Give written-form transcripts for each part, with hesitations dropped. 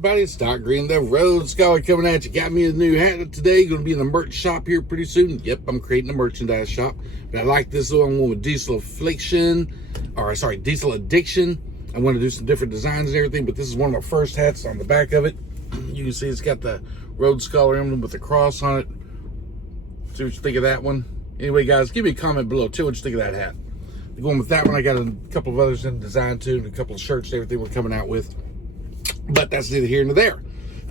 everybody, it's Doc Green, the Road Scholar, coming at you. Got me a new hat today. Going to be in the merch shop here pretty soon. Yep, I'm creating a merchandise shop. But I like this one with diesel addiction. I want to do some different designs and everything, but this is one of my first hats. On the back of it, you can see it's got the Road Scholar emblem with the cross on it. See what you think of that one. Anyway, guys, give me a comment below. Tell what you think of that hat. Going with that one, I got a couple of others in design too, and a couple of shirts and everything we're coming out with. But that's neither here nor there.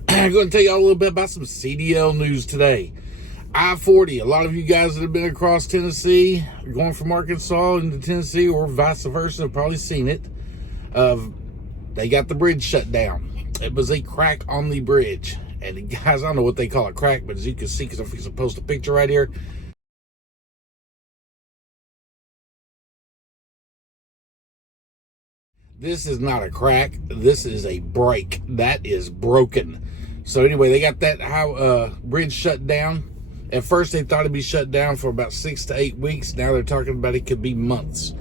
I'm going to tell you all a little bit about some CDL news today. I40, a lot of you guys that have been across Tennessee, going from Arkansas into Tennessee or vice versa, have probably seen it. They got the bridge shut down. It was a crack on the bridge. And guys, I don't know what they call a crack, but as you can see, because I'm going to post a picture right here, this is not a crack. This is a break. That is broken. So anyway, they got that bridge shut down. At first, they thought it'd be shut down for about 6 to 8 weeks. Now they're talking about it could be months.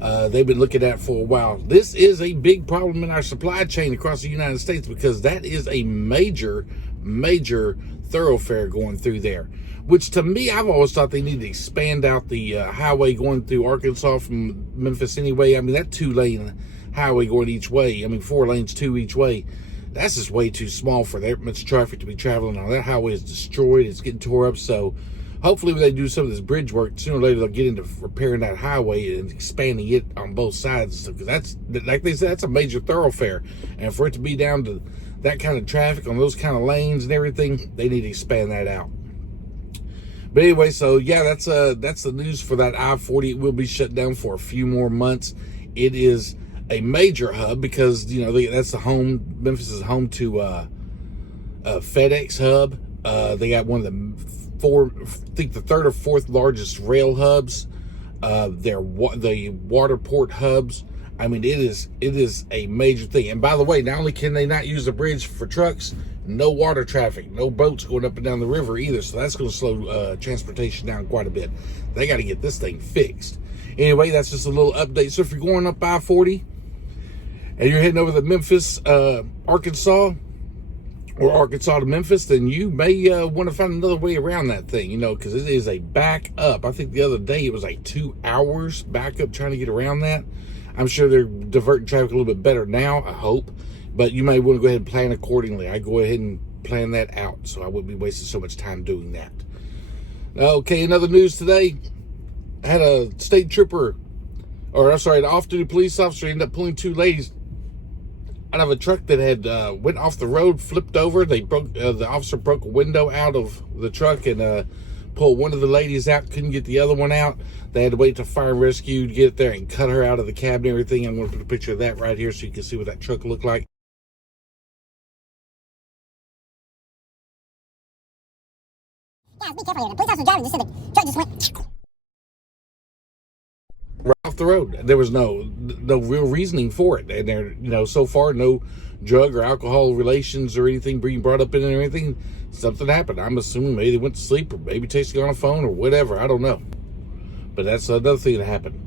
They've been looking at it for a while. This is a big problem in our supply chain across the United States because that is a major, major thoroughfare going through there. Which to me, I've always thought they need to expand out the highway going through Arkansas from Memphis anyway. I mean, that 2-lane highway going each way, 4 lanes, 2 each way, that's just way too small for that much traffic to be traveling on. That highway is destroyed, it's getting tore up. So hopefully when they do some of this bridge work, sooner or later they'll get into repairing that highway and expanding it on both sides, because that's, like they said, that's a major thoroughfare, and for it to be down to that kind of traffic on those kind of lanes and everything, they need to expand that out. But anyway, so yeah, that's the news for that I-40. It will be shut down for a few more months. It is a major hub because, that's the home. Memphis is home to FedEx hub. They got one of the third or fourth largest rail hubs. The water port hubs. It is a major thing. And by the way, not only can they not use the bridge for trucks, no water traffic, no boats going up and down the river either. So that's going to slow transportation down quite a bit. They got to get this thing fixed. Anyway, that's just a little update. So if you're going up I-40 and you're heading over to Memphis, Arkansas, or Arkansas to Memphis, then you may want to find another way around that thing, because it is a back up. I think the other day it was like 2 hours back up trying to get around that. I'm sure they're diverting traffic a little bit better now, I hope. But you may want to go ahead and plan accordingly. I go ahead and plan that out, so I wouldn't be wasting so much time doing that. Okay, another news today. I had a an off-duty police officer ended up pulling 2 ladies out of a truck that had went off the road, flipped over. The officer broke a window out of the truck and pulled one of the ladies out, couldn't get the other one out. They had to wait till fire and rescue to get there and cut her out of the cab and everything. I'm going to put a picture of that right here so you can see what that truck looked like. Yeah, be careful here. The police officer driving just said the truck just went right off the road. There was no real reasoning for it, and there, so far, no drug or alcohol relations or anything being brought up in it or anything. Something happened. I'm assuming maybe they went to sleep or maybe texting on a phone or whatever. I don't know, but that's another thing that happened.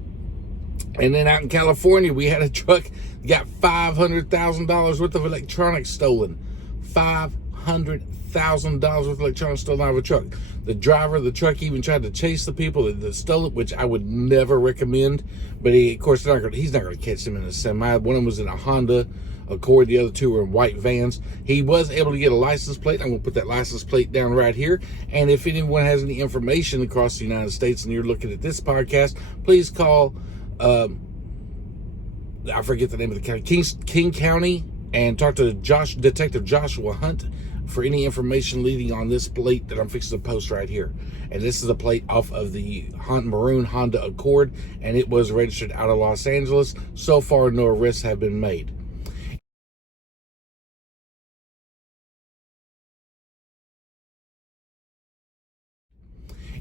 And then out in California, we had a truck that got $500,000 worth of electronics stolen. $500,000 worth of electronics stolen out of a truck. The driver of the truck even tried to chase the people that stole it, which I would never recommend. But he's not going to catch them in a semi. One of them was in a Honda Accord. The other 2 were in white vans. He was able to get a license plate. I'm going to put that license plate down right here. And if anyone has any information across the United States and you're looking at this podcast, please call, I forget the name of the county, King County, and talk to Detective Joshua Hunt for any information leading on this plate that I'm fixing to post right here. And this is a plate off of the maroon Honda Accord, and it was registered out of Los Angeles. So far, no arrests have been made.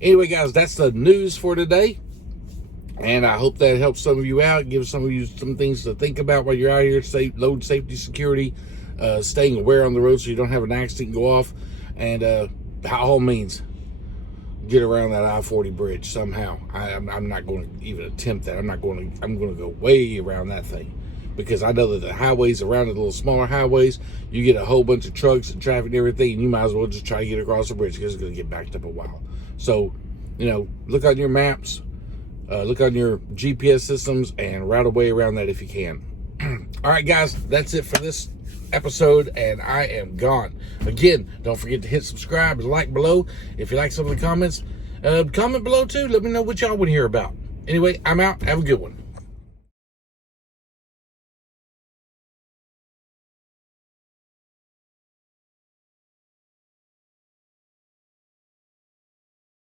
Anyway, guys, that's the news for today. And I hope that helps some of you out, gives some of you some things to think about while you're out here. Load safety, security, staying aware on the road so you don't have an accident go off. And by all means, get around that I-40 bridge somehow. I'm not going to even attempt that. I'm going to go way around that thing. because I know that the highways around the little smaller highways, you get a whole bunch of trucks and traffic and everything, and you might as well just try to get across the bridge because it's going to get backed up a while. So, look on your maps, look on your GPS systems, and route a way around that if you can. All right, guys, that's it for this episode, and I am gone. Again, don't forget to hit subscribe and like below. If you like some of the comments, comment below too. Let me know what y'all want to hear about. Anyway, I'm out. Have a good one.